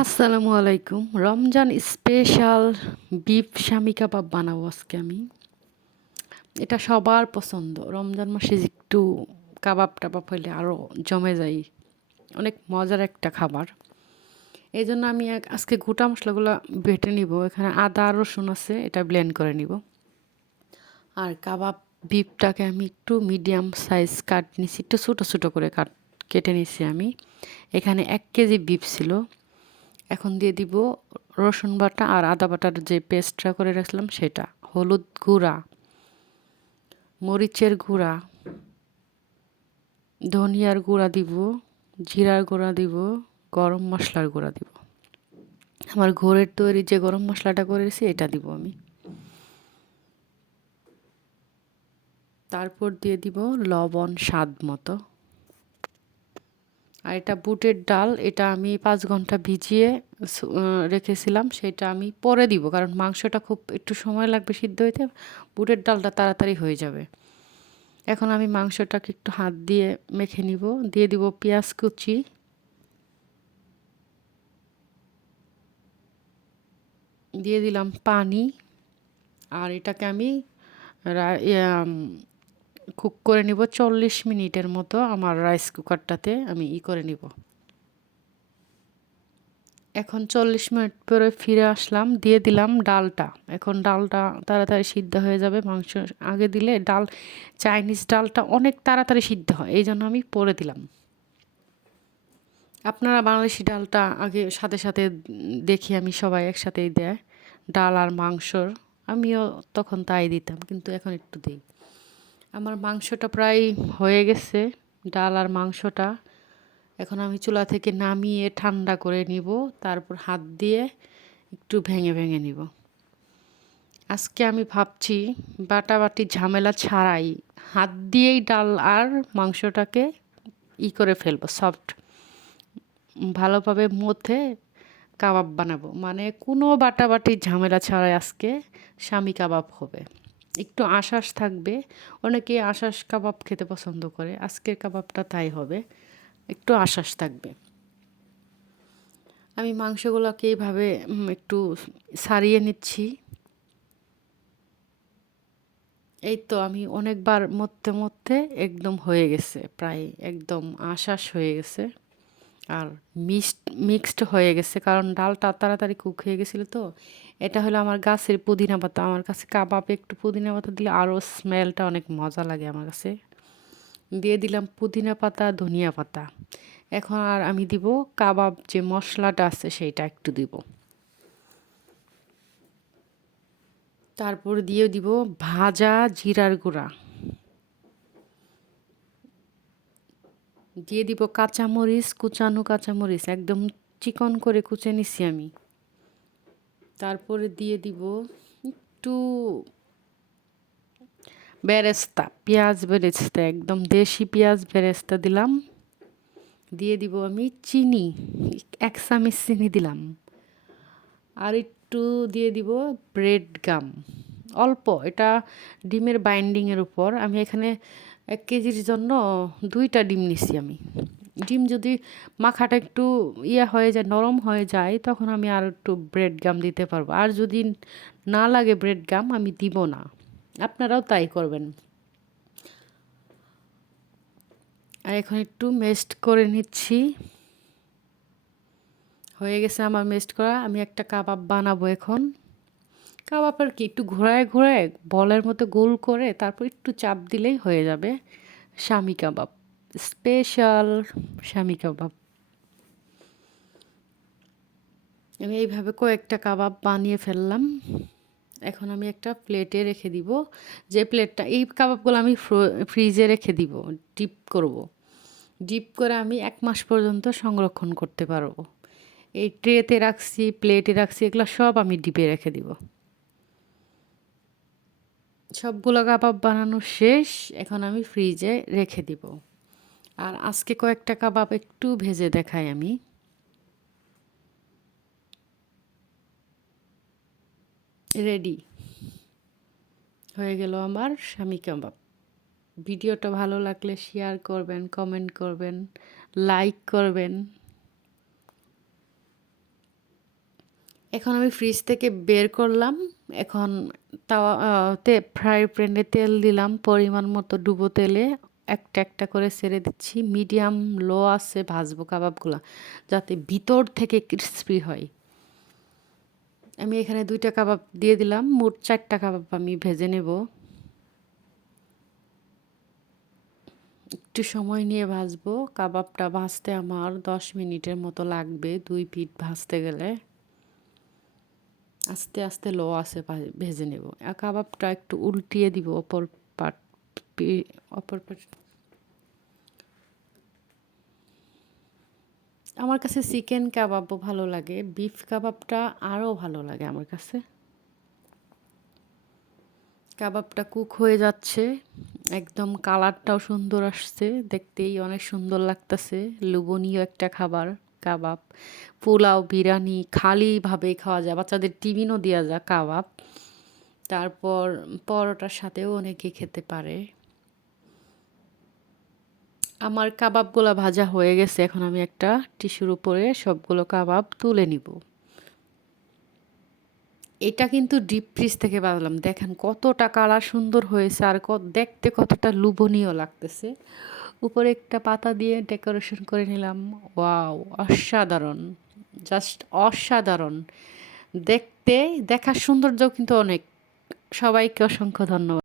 আসসালামু আলাইকুম। Ramzan special beef shami kebab বানাবো আজকে আমি। এটা সবার পছন্দ। রমজান মাসে একটু কাবাব টাবাব হইলে আরও জমে যায়। অনেক মজার একটা খাবার। এই জন্য আমি আজকে গোটা মশলাগুলো বেটে নিব। এখানে আদা, রসুন আছে, এটা ব্লেন্ড করে নিব। আর কাবাব বিফটাকে আমি একটু মিডিয়াম সাইজ কাট নিছি। একটু ছোটো ছোটো করে কাট কেটে নিছি আমি। এখানে এক কেজি বিফ ছিল। এখন দিয়ে দিব রসুন বাটা আর আদা বাটার যে পেস্টটা করে রাখলাম সেটা। হলুদ গুঁড়া, মরিচের গুঁড়া, ধনিয়ার গুঁড়া দিব, জিরার গুঁড়া দিব, গরম মশলার গুঁড়া দিব। আমার ঘরের তৈরি যে গরম মশলাটা করেছি এটা দিব আমি। তারপর দিয়ে দিব লবণ স্বাদ মতো। আর এটা বুটের ডাল, এটা আমি পাঁচ ঘণ্টা ভিজিয়ে রেখেছিলাম, সেটা আমি পরে দিব, কারণ মাংসটা খুব একটু সময় লাগবে সিদ্ধ হইতে, বুটের ডালটা তাড়াতাড়ি হয়ে যাবে। এখন আমি মাংসটাকে একটু হাত দিয়ে মেখে নিব, দিয়ে দিব পেঁয়াজ কুচি। দিয়ে দিলাম পানি, আর এটাকে আমি কুক করে নিব চল্লিশ মিনিটের মতো আমার রাইস কুকারটাতে আমি ই করে নিব। এখন চল্লিশ মিনিট পরে ফিরে আসলাম, দিয়ে দিলাম ডালটা। এখন ডালটা তাড়াতাড়ি সিদ্ধ হয়ে যাবে, মাংস আগে দিলে ডাল, চাইনিজ ডালটা অনেক তাড়াতাড়ি সিদ্ধ হয়, এই জন্য আমি পরে দিলাম। আপনারা বাংলাদেশি ডালটা আগে সাথে সাথে দেখি, আমি সবাই একসাথেই দেয়। ডাল আর মাংসর, আমিও তখন তাই দিতাম, কিন্তু এখন একটু দিই। আমার মাংসটা প্রায় হয়ে গেছে, ডাল আর মাংসটা। এখন আমি চুলা থেকে নামিয়ে ঠান্ডা করে নিব, তারপর হাত দিয়ে একটু ভেঙে ভেঙে নিব। আজকে আমি ভাবছি, বাটাবাটি ঝামেলা ছাড়াই হাত দিয়েই ডাল আর মাংসটাকে ই করে ফেলব, সফট। ভালোভাবে মধ্যে কাবাব বানাবো মানে কোনো বাটাবাটি ঝামেলা ছাড়াই আজকে স্বামী কাবাব হবে। একটু আশ্বাস থাকবে। অনেকে আশ্বাস কাবাব খেতে পছন্দ করে। আজকের কাবাবটা তাই হবে। একটু আশ্বাস থাকবে। আমি মাংসগুলোকে এইভাবে একটু সারিয়ে নিচ্ছি। এই তো আমি অনেকবার মরতে মরতে একদম হয়ে গেছে। প্রায় একদম আশ্বাস হয়ে গেছে। আর মিক্সড মিক্সড হয়ে গেছে, কারণ ডালটা তাড়াতাড়ি কুক হয়ে গেছিল তো। এটা হলো আমার গাছের পুদিনা পাতা। আমার কাছে কাবাবে একটু পুদিনা পাতা দিলে আরও স্মেলটা অনেক মজা লাগে আমার কাছে। দিয়ে দিলাম পুদিনা পাতা, ধনিয়া পাতা। এখন আর আমি দিব কাবাব যে মশলাটা আছে সেইটা একটু দিব। তারপর দিয়ে দিব ভাজা জিরার গুঁড়া। দিয়ে দিব কাঁচামরিচ, কুচানো কাঁচামরিচ, একদম চিকন করে কুচে নিছি আমি। তারপরে দিয়ে দিব একটু বেরেস্তা, পেঁয়াজ বেরেস্তা, একদম দেশি পেঁয়াজ বেরেস্তা দিলাম। দিয়ে দিব আমি চিনি, এক চামচ চিনি দিলাম। আর একটু দিয়ে দিব ব্রেড গাম। অল্প, এটা ডিমের বাইন্ডিংয়ের উপর। আমি এখানে এক কেজির জন্য দুইটা ডিম নিছি আমি। ডিম যদি মাখাটা একটু ইয়া হয়ে যায়, নরম হয়ে যায়, তখন আমি আর একটু ব্রেড গাম দিতে পারব। আর যদি না লাগে ব্রেড গাম আমি দিব না। আপনারাও তাই করবেন। আর এখন একটু মেস্ট করে নিচ্ছি। হয়ে গেছে আমার মেস্ট করা। আমি একটা কাবাব বানাবো এখন। কাবাবের কি, একটু ঘোরায় ঘোরায় বলের মতো গোল করে তারপর একটু চাপ দিলেই হয়ে যাবে স্বামী কাবাব। স্পেশাল স্বামী কাবাব। আমি এইভাবে কয়েকটা কাবাব বানিয়ে ফেললাম। এখন আমি একটা প্লেটে রেখে দিব। যে প্লেটটা, এই কাবাবগুলো আমি ফ্রিজে রেখে দিব, ডিপ করব। ডিপ করে আমি এক মাস পর্যন্ত সংরক্ষণ করতে পারব। এই ট্রেতে রাখছি, প্লেটে রাখছি, এগুলো সব আমি ডিপে রেখে দিব। সবগুলো কাবাব বানানো শেষ, এখন আমি ফ্রিজে রেখে দিব। আর আজকে কয়েকটা কাবাব একটু ভেজে দেখাই আমি। রেডি হয়ে গেল আমার স্বামী কাবাব। ভিডিওটা ভালো লাগলে শেয়ার করবেন কমেন্ট করবেন লাইক করবেন। এখন আমি ফ্রিজ থেকে বের করলাম। এখন তাওয়া তে ফ্রাই প্যানে তেল দিলাম পরিমাণ মতো ডুবো তেলে। একটা একটা করে ছেড়ে দিচ্ছি। মিডিয়াম লো আছে ভাজবো কাবাবগুলো যাতে ভিতর থেকে ক্রিস্পি হয়। আমি এখানে দুইটা কাবাব দিয়ে দিলাম। মোট চারটা কাবাব আমি ভেজে নেব। একটু সময় নিয়ে ভাজবো। কাবাবটা ভাজতে আমার দশ মিনিটের মতো লাগবে দুই পিঠ ভাজতে গেলে। আস্তে আস্তে লো আছে ভেজে নেব। কাবাবটা একটু উল্টিয়ে দিব অপর পাট অপর পাট। আমার কাছে চিকেন কাবাবও ভালো লাগে, বিফ কাবাবটা আরও ভালো লাগে আমার কাছে। কাবাবটা কুক হয়ে যাচ্ছে, একদম কালারটাও সুন্দর আসছে, দেখতেই অনেক সুন্দর লাগতেছে, লোভনীয় একটা খাবার। কাবাব, পোলাও, বিরিয়ানি খালিভাবে খাওয়া যায়। বাচ্চাদের টিফিনও দেওয়া যায় কাবাব। তারপর পরোটার সাথেও অনেকে খেতে পারে। আমার কাবাবগুলো ভাজা হয়ে গেছে, এখন আমি একটা টিস্যুর উপরে সবগুলো কাবাব তুলে নিব। এটা কিন্তু ডিপ ফ্রিজ থেকে বানালাম। দেখেন কতটা কালার সুন্দর হয়েছে আর দেখতে কতটা লুবনীয় লাগতেছে। উপরে একটা পাতা দিয়ে ডেকোরেশন করে নিলাম। ওয়াও অসাধারণ। জাস্ট অসাধারণ। দেখতে, দেখার সৌন্দর্য কিন্তু অনেক। সবাইকে অসংখ্য ধন্যবাদ।